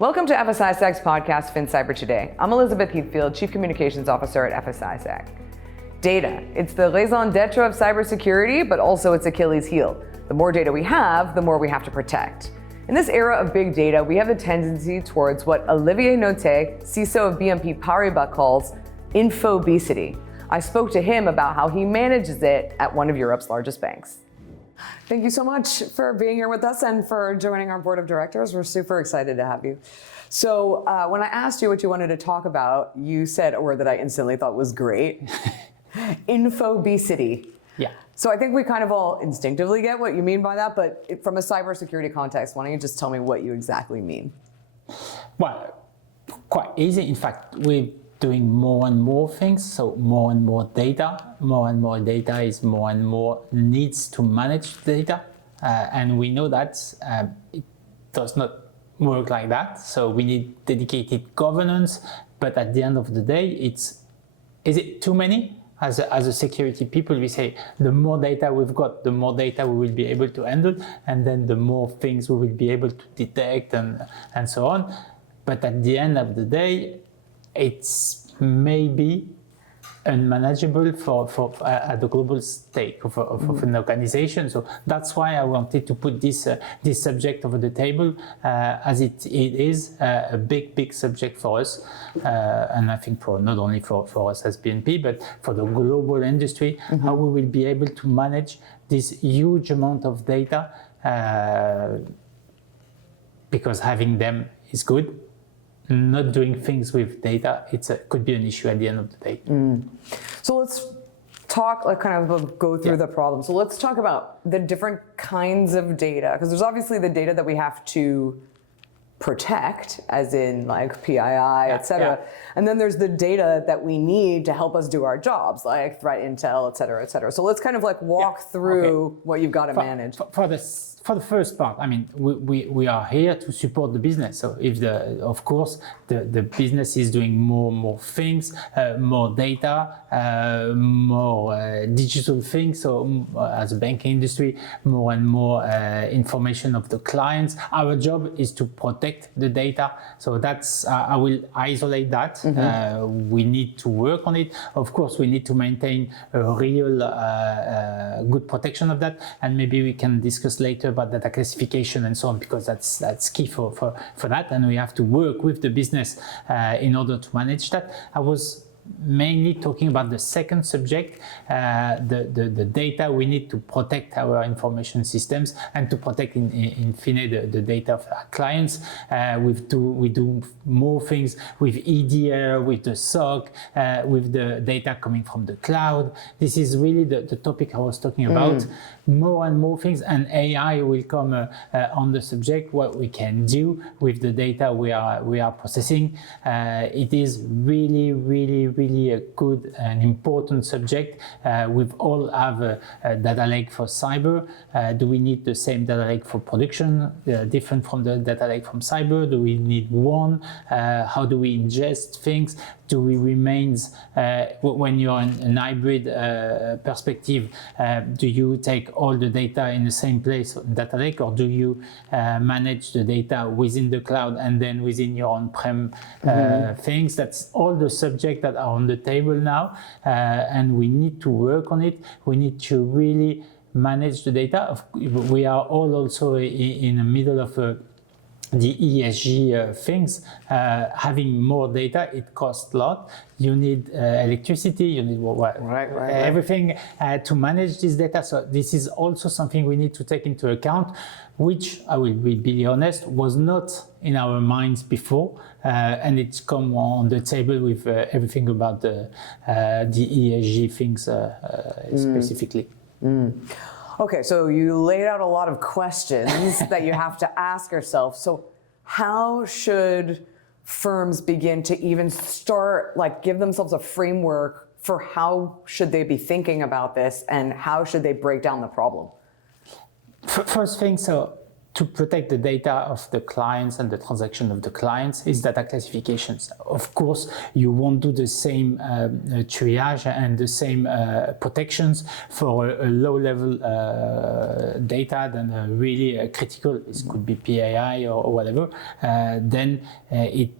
Welcome to FS-ISAC's podcast, FinCyber Today. I'm Elizabeth Heathfield, Chief Communications Officer at FS-ISAC. Data. It's the raison d'etre of cybersecurity, but also its Achilles heel. The more data we have, the more we have to protect. In this era of big data, we have a tendency towards what Olivier Nautet, CISO of BNP Paribas, calls Infobesity. I spoke to him about how he manages it at one of Europe's largest banks. Thank you so much for being here with us and for joining our board of directors. We're super excited to have you. So when I asked you what you wanted to talk about, you said a word that I instantly thought was great, Infobesity. Yeah. So I think we kind of all instinctively get what you mean by that, but from a cybersecurity context, why don't you just tell me what you exactly mean? Well, quite easy. In fact, we're doing more and more things, so more and more data. More and more data is more and more needs to manage data. And we know that it does not work like that. So we need dedicated governance. But at the end of the day, is it too many? As a security people, we say the more data we've got, the more data we will be able to handle, and then the more things we will be able to detect and so on. But at the end of the day, it's maybe unmanageable for at the global stake of an organization. So that's why I wanted to put this subject over the table, as it is a big subject for us, and I think for not only for us as BNP, but for the global industry, how we will be able to manage this huge amount of data, because having them is good. Not doing things with data, could be an issue at the end of the day. So let's talk, go through the problem. So let's talk about the different kinds of data, because there's obviously the data that we have to protect, as in like PII, et cetera. Yeah. And then there's the data that we need to help us do our jobs, like threat intel, et cetera, et cetera. So let's kind of like walk through what you've got to manage. For the first part, I mean, we are here to support the business. So if of course the business is doing more things, more data, more digital things. So as a banking industry, more and more information of the clients. Our job is to protect the data. So that's I will isolate that. We need to work on it. Of course, we need to maintain a real good protection of that, and maybe we can discuss later about data classification and so on, because that's key for that, and we have to work with the business in order to manage that. I was mainly talking about the second subject, the data we need to protect our information systems and to protect in fine the data of our clients. We do more things with EDR, with the SOC, with the data coming from the cloud. This is really the topic I was talking about. More and more things, and AI will come on the subject, what we can do with the data we are processing. It is really a good and important subject. We've all have a data lake for cyber. Do we need the same data lake for production, different from the data lake from cyber? Do we need one? How do we ingest things? Do we remain, when you're in an hybrid perspective, do you take all the data in the same place, data lake, or do you manage the data within the cloud and then within your on-prem things? That's all the subjects that are on the table now, and we need to work on it. We need to really manage the data. We are all also in the middle of the ESG things. Having more data, it costs a lot. You need electricity, you need everything to manage this data. So this is also something we need to take into account, which, I will be honest, was not in our minds before, and it's come on the table with everything about the ESG things specifically. Okay, so you laid out a lot of questions that you have to ask yourself. So how should firms begin to even start, give themselves a framework for how should they be thinking about this, and how should they break down the problem? First thing, so to protect the data of the clients and the transaction of the clients is data classifications. Of course, you won't do the same triage and the same protections for a low-level data than really critical, this could be PII or whatever, then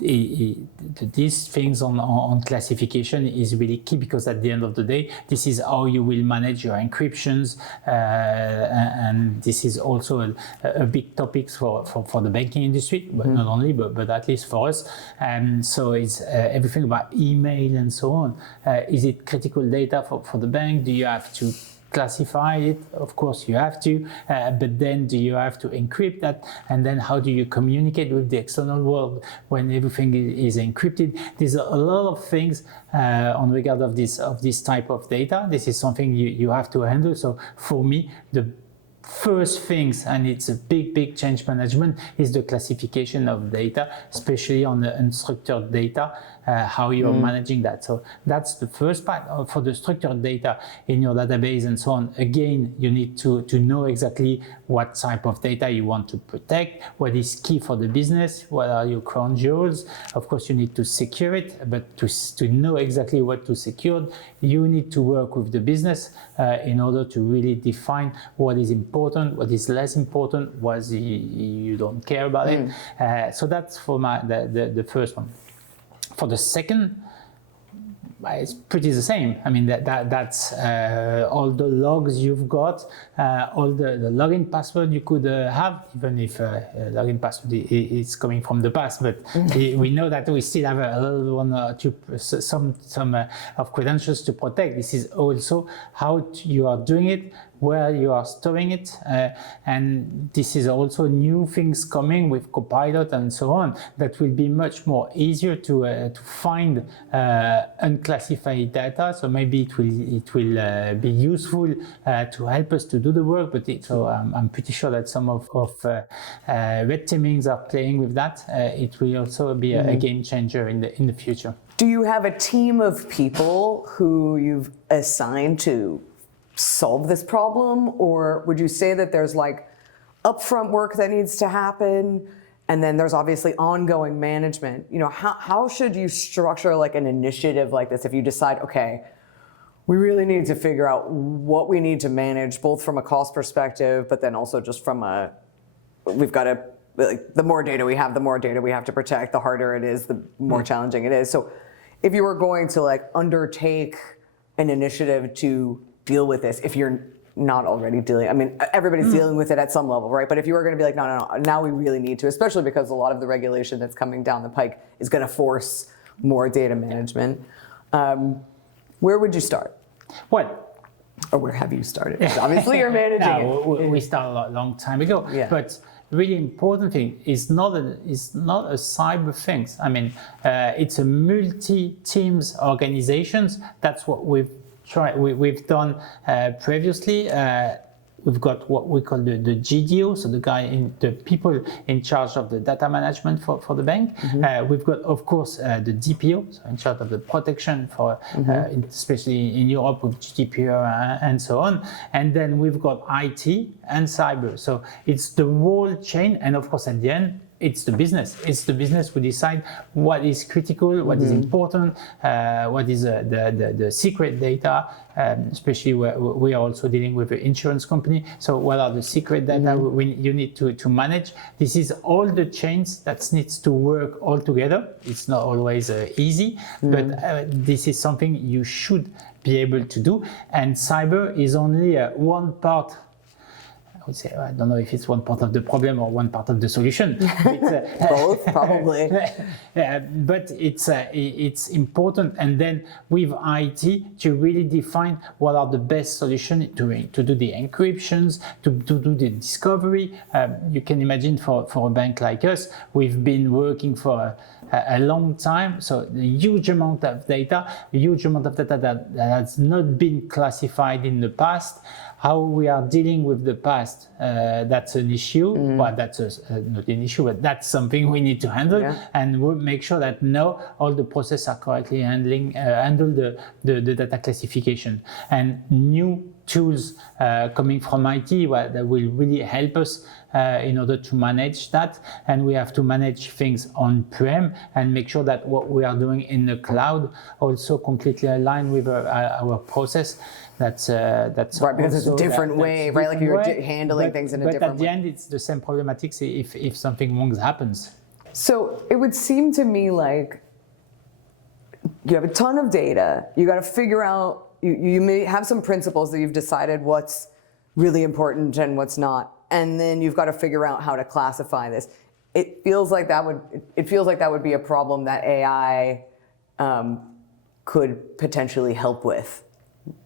these things on classification is really key, because at the end of the day, this is how you will manage your encryptions, and this is also a big topic for the banking industry, but not only, but at least for us. And so it's everything about email and so on. Is it critical data for the bank? Do you have to classify it? Of course you have to, but then do you have to encrypt that? And then how do you communicate with the external world when everything is encrypted? There's a lot of things on regard of this type of data. This is something you have to handle. So for me, the first things, and it's a big change management, is the classification of data, especially on the unstructured data, how you're managing that. So that's the first part. For the structured data in your database and so on, again, you need to know exactly what type of data you want to protect, what is key for the business, what are your crown jewels. Of course, you need to secure it, but to know exactly what to secure, you need to work with the business in order to really define what is important, what is less important, what you don't care about it. So that's for the first one. For the second, it's pretty the same. I mean, that's all the logs you've got, all the login password you could have, even if login password is coming from the past. But we know that we still have a little one or two, some of credentials to protect. This is also how you are doing it, where you are storing it, and this is also new things coming with Copilot and so on that will be much more easier to find unclassified data. So maybe it will be useful to help us to do the work. But I'm pretty sure that some of red teamings are playing with that. It will also be a game changer in the future. Do you have a team of people who you've assigned to solve this problem, or would you say that there's like upfront work that needs to happen, and then there's obviously ongoing management? You know, how should you structure like an initiative like this if you decide, okay, we really need to figure out what we need to manage, both from a cost perspective, but then also just from we've got to, like, the more data we have to protect, the harder it is, the more challenging it is. So if you were going to like undertake an initiative to deal with this, if you're not already dealing, I mean, everybody's dealing with it at some level, right? But if you were going to be like, no, now we really need to, especially because a lot of the regulation that's coming down the pike is going to force more data management, where would you start? What? Or where have you started? Obviously you're managing it. We started a long time ago, but really important thing is not a cyber thing. I mean, it's a multi-teams organizations. That's what we've we've done previously. We've got what we call the GDO, so the people in charge of the data management for the bank. We've got, of course, the DPO, so in charge of the protection for, especially in Europe with GDPR and so on. And then we've got IT and cyber. So it's the whole chain, and of course, at the end, it's the business. It's the business who decide what is critical, what is important, what is the secret data, especially where we are also dealing with an insurance company. So what are the secret data you need to manage? This is all the chains that needs to work all together. It's not always easy, but this is something you should be able to do. And cyber is only one part. I would say, I don't know if it's one part of the problem or one part of the solution. Both, probably. But it's important. And then with IT to really define what are the best solutions to do the encryptions, to do the discovery. You can imagine for a bank like us, we've been working for a long time. So a huge amount of data that has not been classified in the past. How we are dealing with the past, that's an issue. Well, that's not an issue, but that's something we need to handle, and we'll make sure that now all the processes are correctly handle the data classification. And new tools coming from IT that will really help us in order to manage that. And we have to manage things on-prem and make sure that what we are doing in the cloud also completely align with our process. That's right, because it's a different way, right? Like you're handling things in a different way. But at the end, it's the same problematics if something wrong happens. So it would seem to me like you have a ton of data. You got to figure out. You may have some principles that you've decided what's really important and what's not, and then you've got to figure out how to classify this. It feels like that would be a problem that AI could potentially help with,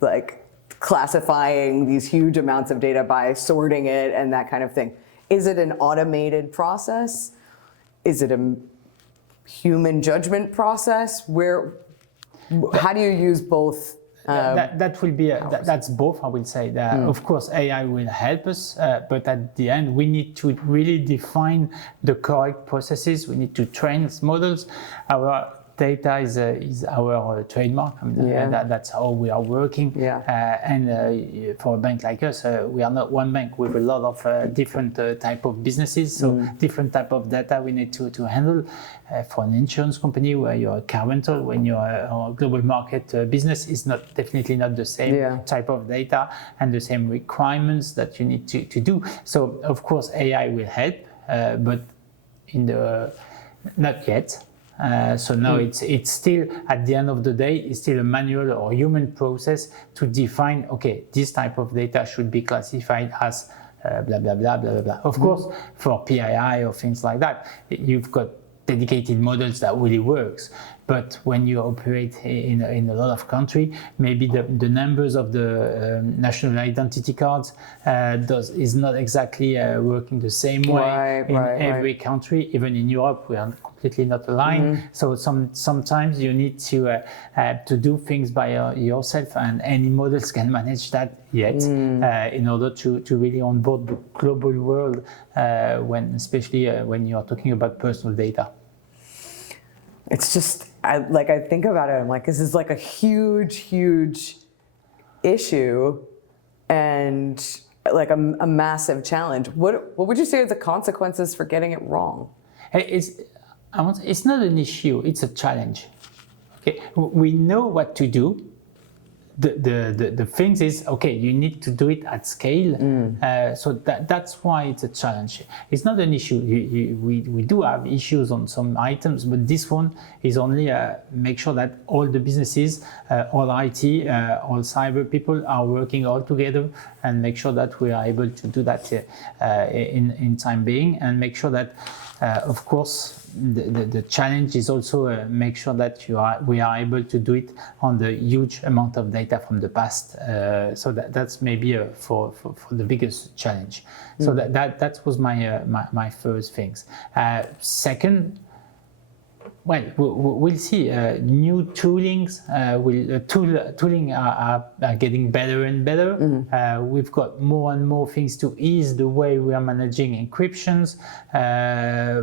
like classifying these huge amounts of data by sorting it and that kind of thing. Is it an automated process? Is it a human judgment process? How do you use both? That will be that's both, I will say. Of course, AI will help us, but at the end, we need to really define the correct processes. We need to train models. Our data is our trademark. I mean, that's how we are working. And for a bank like us, we are not one bank with a lot of different type of businesses, so different type of data we need to handle. For an insurance company where you're a car rental, when you're a global market business, is definitely not the same type of data and the same requirements that you need to do. So of course AI will help, but not yet. So now it's still, at the end of the day, it's still a manual or human process to define, okay, this type of data should be classified as blah, blah, blah, blah, blah. Of course, for PII or things like that, you've got dedicated models that really works. But when you operate in a lot of countries, maybe the numbers of the national identity cards is not exactly working the same way in every country. Even in Europe, we are completely not aligned. So sometimes you need to do things by yourself, and any models can manage that yet in order to really onboard the global world, especially when you are talking about personal data. It's just, I think about it, I'm like, this is like a huge, huge issue and like a massive challenge. What would you say are the consequences for getting it wrong? It's not an issue, it's a challenge. Okay, we know what to do. The thing is, okay, you need to do it at scale. So that's why it's a challenge. It's not an issue. We do have issues on some items, but this one is only make sure that all the businesses, all IT, all cyber people are working all together, and make sure that we are able to do that in time being, and make sure that, of course, the challenge is also make sure that we are able to do it on the huge amount of data from the past. So that's maybe for the biggest challenge. So that was my first things. Second, well, we'll see. New toolings tooling are getting better and better. We've got more and more things to ease the way we are managing encryptions.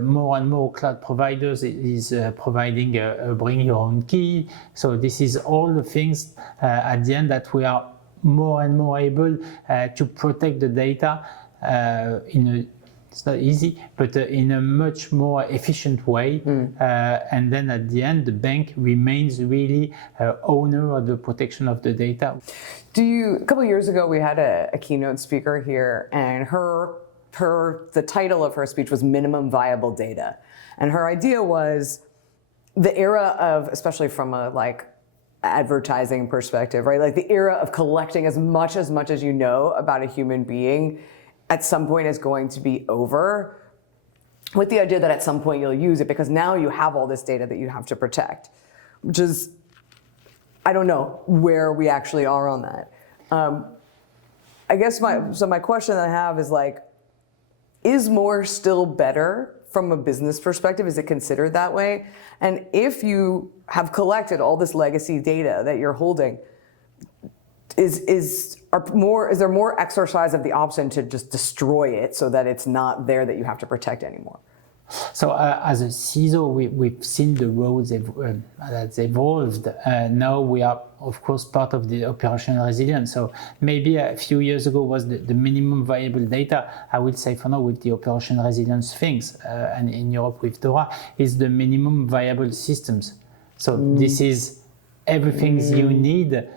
More and more cloud providers is providing a bring your own key. So this is all the things at the end that we are more and more able to protect the data it's not easy, but in a much more efficient way. And then at the end, the bank remains really owner of the protection of the data. A couple of years ago, we had a keynote speaker here, and the title of her speech was Minimum Viable Data. And her idea was the era of, especially from a advertising perspective, right? Like the era of collecting as much as you know about a human being at some point is going to be over, with the idea that at some point you'll use it because now you have all this data that you have to protect, which is, I don't know where we actually are on that. I guess my question that I have is is more still better from a business perspective? Is it considered that way? And if you have collected all this legacy data that you're holding, is there more exercise of the option to just destroy it so that it's not there that you have to protect anymore? So as a CISO, we've seen the roads that's evolved. Now we are, of course, part of the operational resilience. So maybe a few years ago was the minimum viable data. I will say for now with the operational resilience things, and in Europe with DORA, is the minimum viable systems. So this is everything you need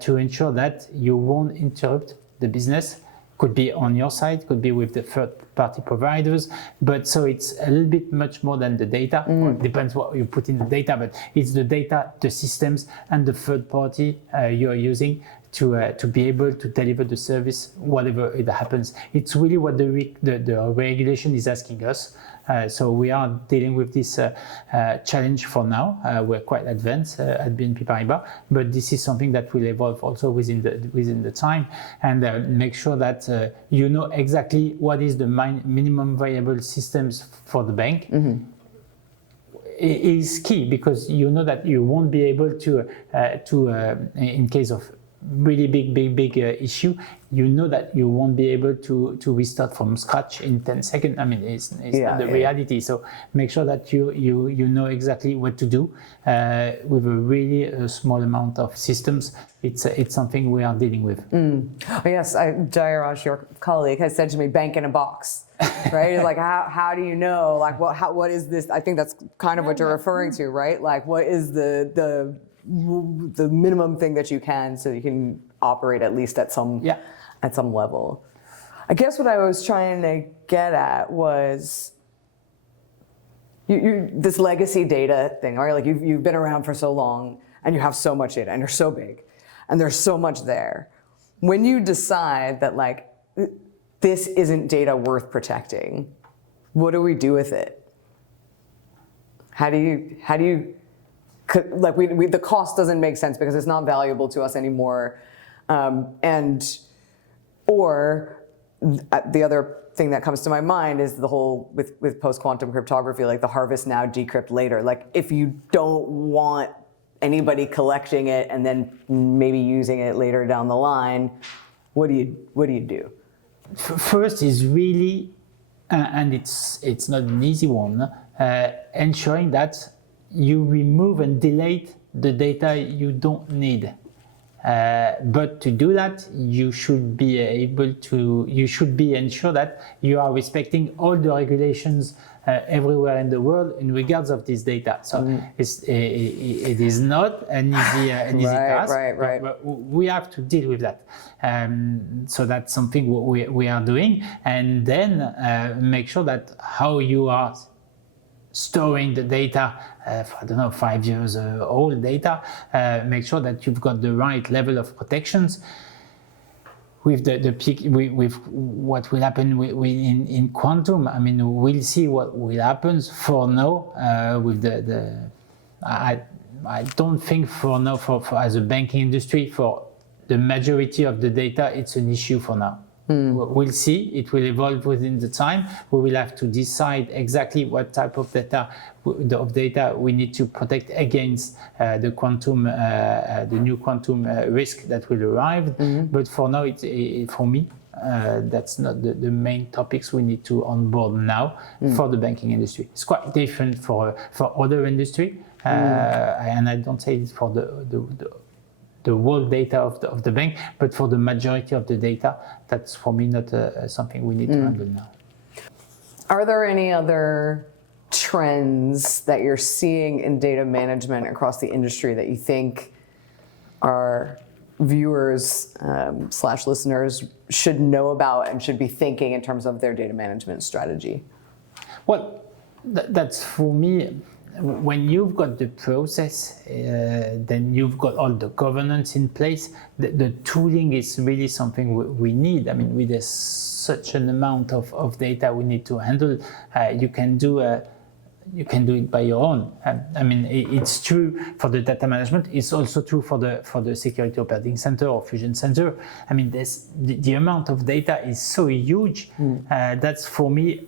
to ensure that you won't interrupt the business. Could be on your side, could be with the third-party providers, but so it's a little bit much more than the data. Well, it depends what you put in the data, but it's the data, the systems, and the third party you're using to be able to deliver the service, whatever it happens. It's really what the regulation is asking us. So we are dealing with this challenge for now. We're quite advanced at BNP Paribas, but this is something that will evolve also within the time, and make sure that you know exactly what is the minimum viable systems for the bank. It is key because you know that you won't be able to in case of really big issue, you know that you won't be able to restart from scratch in 10 seconds. I mean, it's not the reality. So make sure that you know exactly what to do with a really small amount of systems. It's something we are dealing with. Yes, Jairaj, your colleague, has said to me, bank in a box, right? It's like, how do you know, like, what is this? I think that's kind of what you're referring to, right? Like, what is the minimum thing that you can, so you can operate at least at some level. I guess what I was trying to get at was this legacy data thing, right? Like you've been around for so long and you have so much data and you're so big and there's so much there. When you decide that like this isn't data worth protecting, what do we do with it? How do you like the cost doesn't make sense because it's not valuable to us anymore, or the other thing that comes to my mind is the whole with post-quantum cryptography, like the harvest now, decrypt later. Like if you don't want anybody collecting it and then maybe using it later down the line, what do you do? First is really, and it's not an easy one, ensuring that you remove and delete the data you don't need. But to do that, you should be ensure that you are respecting all the regulations everywhere in the world in regards of this data. So it is not an easy task, right. but we have to deal with that. So that's something we are doing, and then make sure that how you are storing the data for, I don't know, 5 years old data, make sure that you've got the right level of protections. With the peak, with what will happen in quantum, I mean, we'll see what will happen. For now, with I don't think for now, for as a banking industry, for the majority of the data, it's an issue for now. We'll see. It will evolve within the time. We will have to decide exactly what type of data we need to protect against the quantum, the new quantum risk that will arrive. But for now, for me, that's not the main topics we need to onboard now for the banking industry. It's quite different for other industry, and I don't say it's for the whole data of the bank, but for the majority of the data, that's for me not something we need to handle now. Are there any other trends that you're seeing in data management across the industry that you think our viewers / listeners should know about and should be thinking in terms of their data management strategy? Well, that's for me. When you've got the process, then you've got all the governance in place. The tooling is really something we need. I mean, with such an amount of data we need to handle, you can do it by your own. I mean, it's true for the data management. It's also true for the security operating center or fusion center. I mean, the amount of data is so huge. That's for me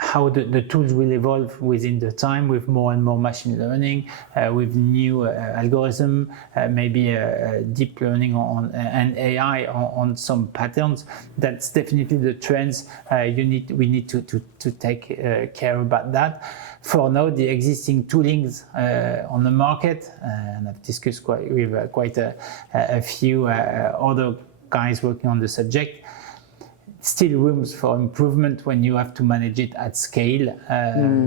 how the tools will evolve within the time with more and more machine learning, with new algorithm, maybe deep learning and AI on some patterns. That's definitely the trends. We need to take care about that. For now, the existing toolings on the market, and I've discussed with quite a few other guys working on the subject, still rooms for improvement when you have to manage it at scale.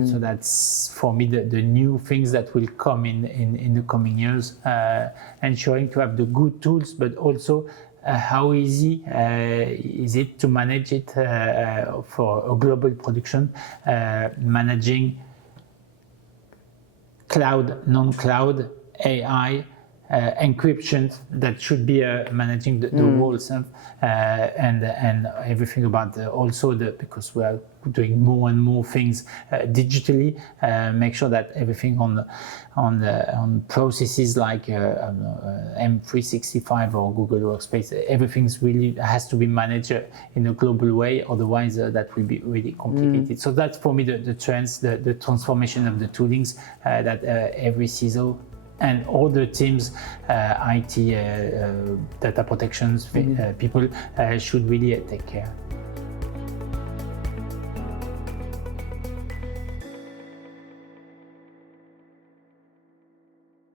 So that's for me the new things that will come in the coming years, ensuring to have the good tools, but also how easy is it to manage it for a global production, managing cloud, non-cloud, AI, encryption that should be managing the walls and everything about also because we are doing more and more things digitally. Make sure that everything on processes like M365 or Google Workspace, everything's really has to be managed in a global way. Otherwise, that will be really complicated. So that's for me the trends, the transformation of the toolings that every CISO and all the teams, IT, data protections, people should really take care.